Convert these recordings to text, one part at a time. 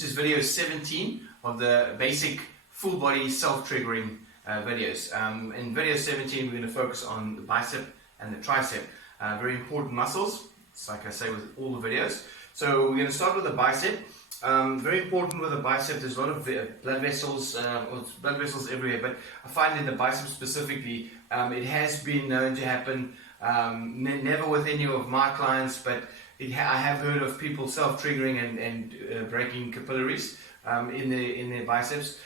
This is video 17 of the basic full body self-triggering videos. In video 17 we're going to focus on the bicep and the tricep, very important muscles. It's like I say with all the videos. So we're going to start with the bicep. Very important with the bicep, there's a lot of blood vessels, blood vessels everywhere, but I find in the bicep specifically, it has been known to happen, never with any of my clients, but I have heard of people self-triggering and breaking capillaries in their biceps.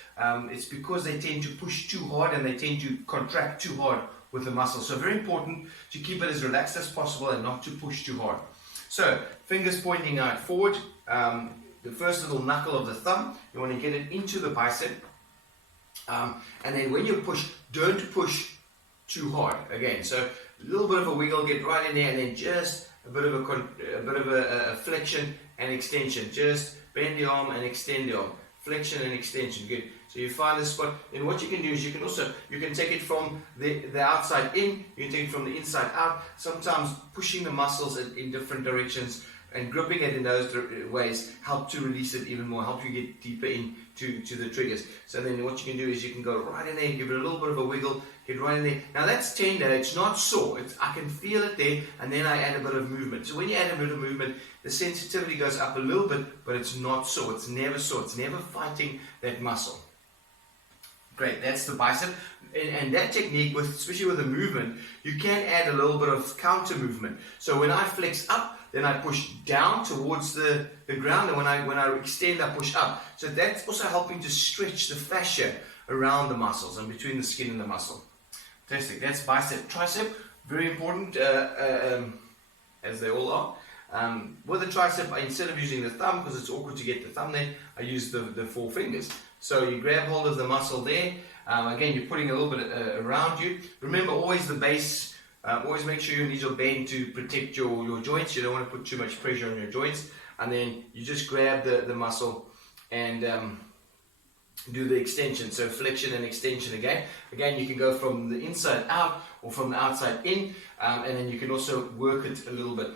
It's because they tend to push too hard and they tend to contract too hard with the muscle. So very important to keep it as relaxed as possible and not to push too hard. So fingers pointing out forward. The first little knuckle of the thumb, you want to get it into the bicep, and then when you push, don't push too hard again. So a little bit of a wiggle, get right in there, and then just a bit of a flexion and extension. Just bend the arm and extend the arm, flexion and extension. Good. So you find this spot. Then what you can do is you can take it from the outside in, you can take it from the inside out. Sometimes pushing the muscles in different directions and gripping it in those ways help to release it even more, help you get deeper into the triggers. So then what you can do is you can go right in there, give it a little bit of a wiggle, get right in there. Now that's tender, it's not sore, I can feel it there, and then I add a bit of movement. So when you add a bit of movement, the sensitivity goes up a little bit, but it's not sore, it's never sore, it's never fighting that muscle. Great, that's the bicep. And that technique, especially with the movement, you can add a little bit of counter movement. So when I flex up, then I push down towards the ground, and when I extend, I push up. So that's also helping to stretch the fascia around the muscles and between the skin and the muscle. Fantastic. That's bicep. Tricep, very important, as they all are. With the tricep, instead of using the thumb, because it's awkward to get the thumb there, I use the four fingers. So you grab hold of the muscle there. Again, you're putting a little bit around you. Remember, always the base. Always make sure your knees are bent to protect your joints. You don't want to put too much pressure on your joints. And then you just grab the muscle and do the extension. So flexion and extension again. Again, you can go from the inside out or from the outside in. And then you can also work it a little bit.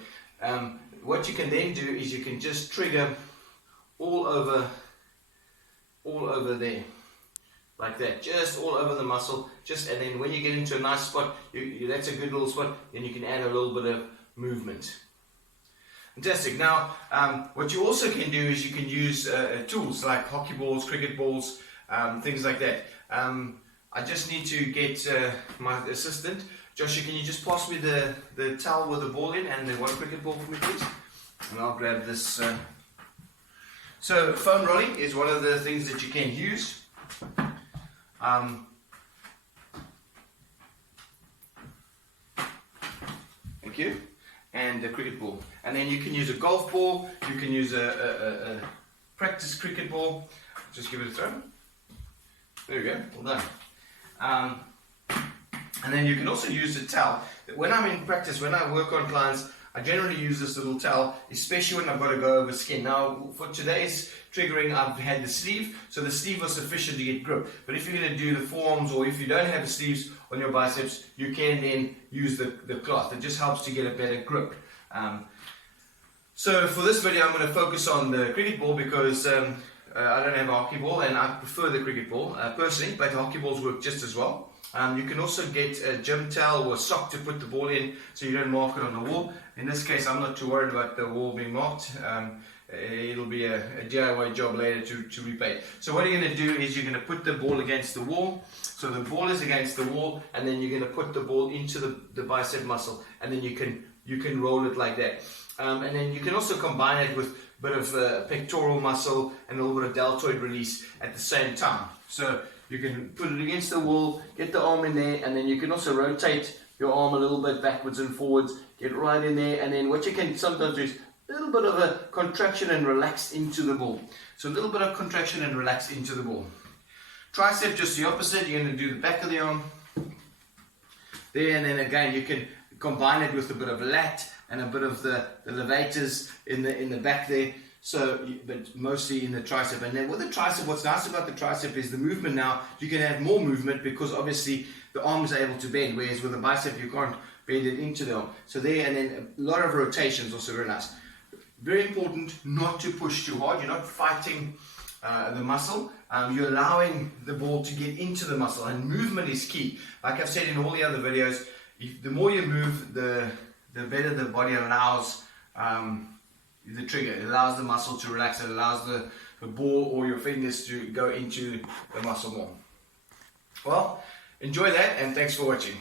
What you can then do is you can just trigger all over there. Like that, just all over the muscle, and then when you get into a nice spot, that's a good little spot, then you can add a little bit of movement. Fantastic. Now, what you also can do is you can use tools like hockey balls, cricket balls, things like that. I just need to get my assistant. Joshua, can you just pass me the towel with the ball in and the one cricket ball for me, please? And I'll grab this. So foam rolling is one of the things that you can use. Thank you. And a cricket ball. And then you can use a golf ball, you can use a practice cricket ball. Just give it a throw. There we go, well done. And then you can also use a towel. When I'm in practice, when I work on clients, I generally use this little towel, especially when I've got to go over skin. Now, for today's triggering, I've had the sleeve, so the sleeve was sufficient to get grip. But if you're going to do the forearms, or if you don't have the sleeves on your biceps, you can then use the cloth. It just helps to get a better grip. So for this video, I'm going to focus on the cricket ball because I don't have a hockey ball, and I prefer the cricket ball personally, but hockey balls work just as well. You can also get a gym towel or a sock to put the ball in so you don't mark it on the wall. In this case, I'm not too worried about the wall being marked. It'll be a DIY job later to repaint. So what you're going to do is you're going to put the ball against the wall. So the ball is against the wall, and then you're going to put the ball into the bicep muscle, and then you can roll it like that. And then you can also combine it with a bit of pectoral muscle and a little bit of deltoid release at the same time. So you can put it against the wall, get the arm in there, and then you can also rotate your arm a little bit backwards and forwards, get right in there, and then what you can sometimes do is a little bit of a contraction and relax into the ball. So a little bit of contraction and relax into the ball. Tricep, just the opposite. You're going to do the back of the arm there, and then again you can combine it with a bit of lat and a bit of the levators in the back there. So, but mostly in the tricep. And then with the tricep, what's nice about the tricep is the movement now. You can have more movement because obviously the arm is able to bend, whereas with the bicep you can't bend it into the arm. So there, and then a lot of rotations, also very nice. Very important not to push too hard. You're not fighting the muscle. You're allowing the ball to get into the muscle, and movement is key. Like I've said in all the other videos, the more you move, the better the body allows the trigger. It allows the muscle to relax. It allows the ball or your fingers to go into the muscle more. Well, enjoy that, and thanks for watching.